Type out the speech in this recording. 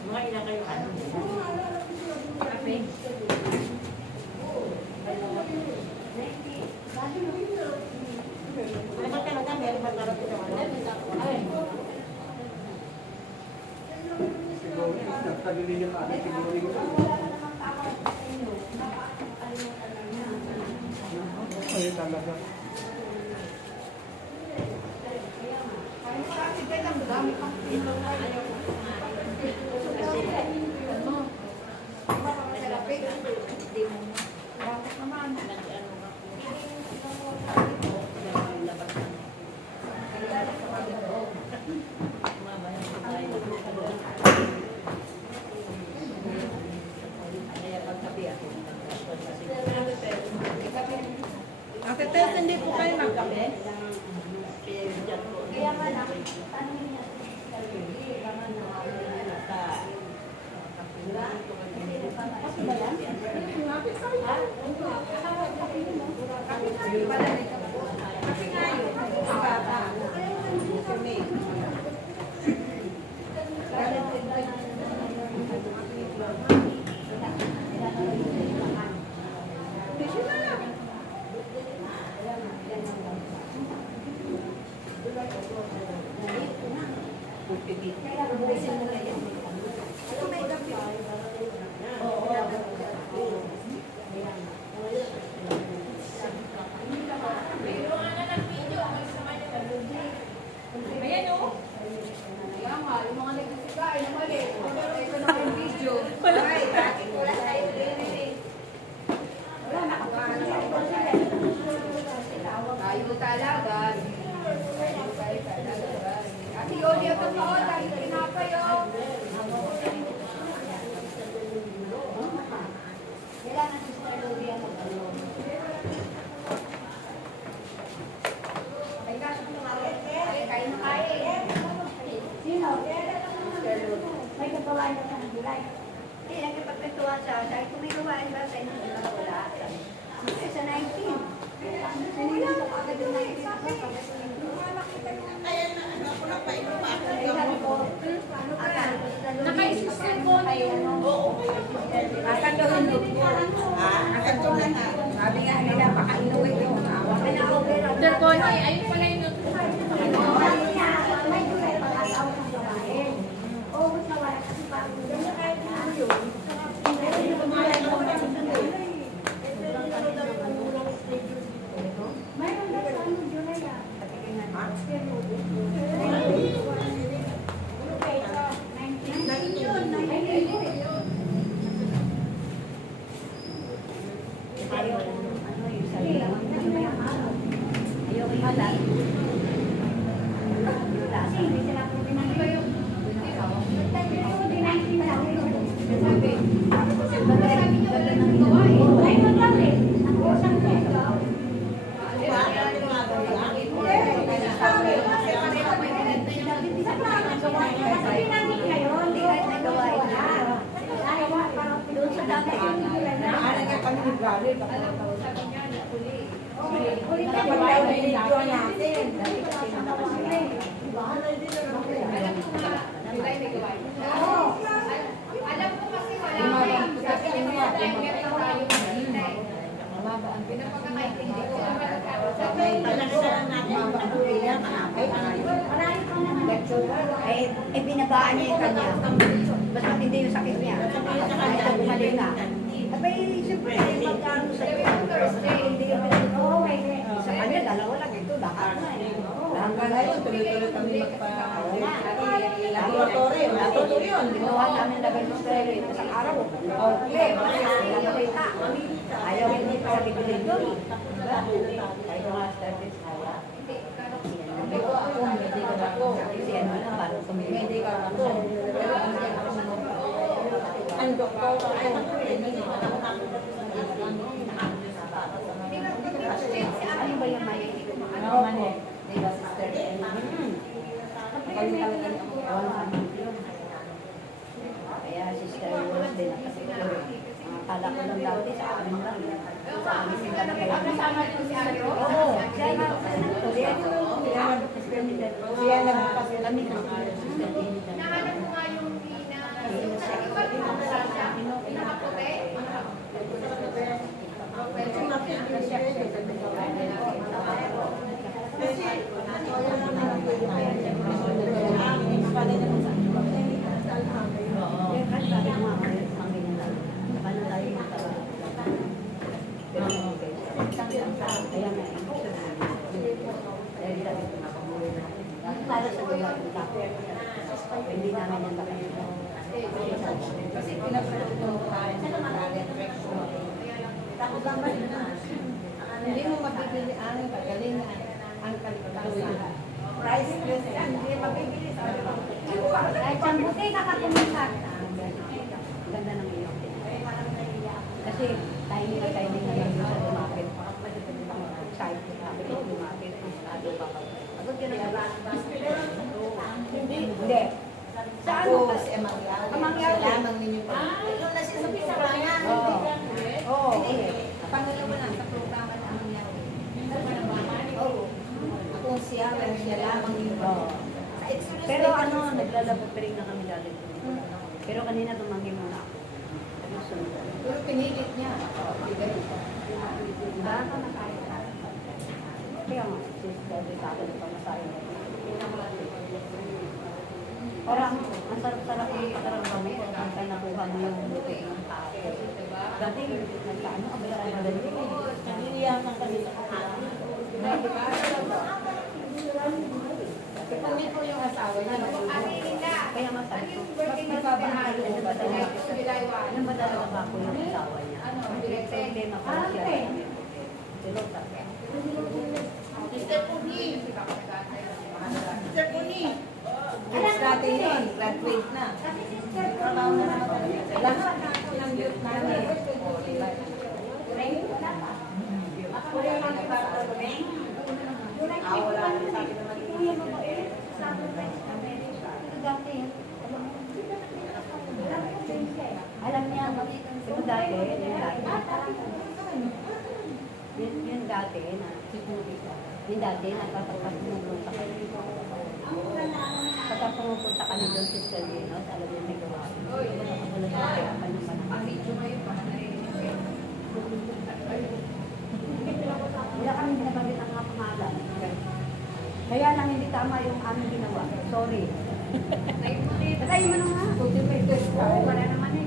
Mga ilan kayo ano? Kape? Ano talaga meron ba talaga ito? Siguro, nagtabili yung ating siguro yung ay talaga. Ate Tess, hindi po kayo magkape? Kaya nga lang, binabaan niya yung kanya. Basta hindi yung sakit niya. Ito bumalik na. Abay, siyempre, magkano sa hindi yung sa kanya, dalawa lang ito, lahat na. Hanggang ngayon, tuloy-tuloy kami laboratory. Laboratory yun. Ginawa namin laboratory isang araw. Okay, nakakita. Ayaw hindi pa sa bigulin doon. Ayaw nga service kaya. Ang doktor ko ay ano ba yung may diba sister? Kaya sister Rose din kasi akala ko lang dati sa amin lang. Sa amin sila na kayo. Kasama din si Aro? Oo. Siya na. Siya na kasi namin ang sister. pala naman sa iba. Sa alhamdulillah. Kaya kahit sabi ko nga, kaya sabi niya lang, saka na tayo magtara. Pero okay. Kaya nga, ibig sabihin, dahil sabi ko nga, pamuloy natin. Para sa lugar ng kapwa. Hindi namin yan bakit. Kasi pinapatutuhan sa mga tapos ang hindi mo mabibili ang kagalingan, ang kalikasan. Priceless yan, hindi mabibili sa Kahit siyang buti, kakakuminkat. Ganda ng iyo. Kasi tayo nila lang sa lumapit. Side ko sabi ko lumapit. Estado pa ka. Agad yun ang Hindi. Sa ano ka? Tapos, mangyari. Mangyari. Lamang ninyo pa. Doon na siya sa pisarangan. Oo. Pangalawa lang sa programa na mangyari. Oo. Kung siya lamang ninyo pa. Pero ano, naglalabot pa rin na kami dati. Pero kanina tumanggi muna ako. Pero pinilit niya. Baka na tayo. Kaya nga, dati sa akin pa masayo. Parang, ang sarap-sarap yung pataramdami kung saan kayo nakuha mo yung buti ng tao. Dati, nagkaano, abala ay madali. Naniniyakan kami sa kahapon. Kami po yung asawa niya. Kaya masabi ko, mas mababahalo ko ba talaga? Ano ba talaga ba ako yung asawa niya? May problema pa siya. Pero sabi. Mr. Puni. Mr. Puni. Kids natin yun. Graduate na. Trabaho na naman talaga. Lahat na ako ng youth namin. Wala na sa akin naman. Alam niya, yung dati, yung dati na, yung dati pagkapunta kami. Pagkapunta kami doon sa Scaldinos, alam niya may gawa. Wala siya kaya pa ng panahon. Wala kami binabagit ang mga pangalan. Kaya lang hindi tama yung aming ginawa. Sorry. Patayin mo na nga.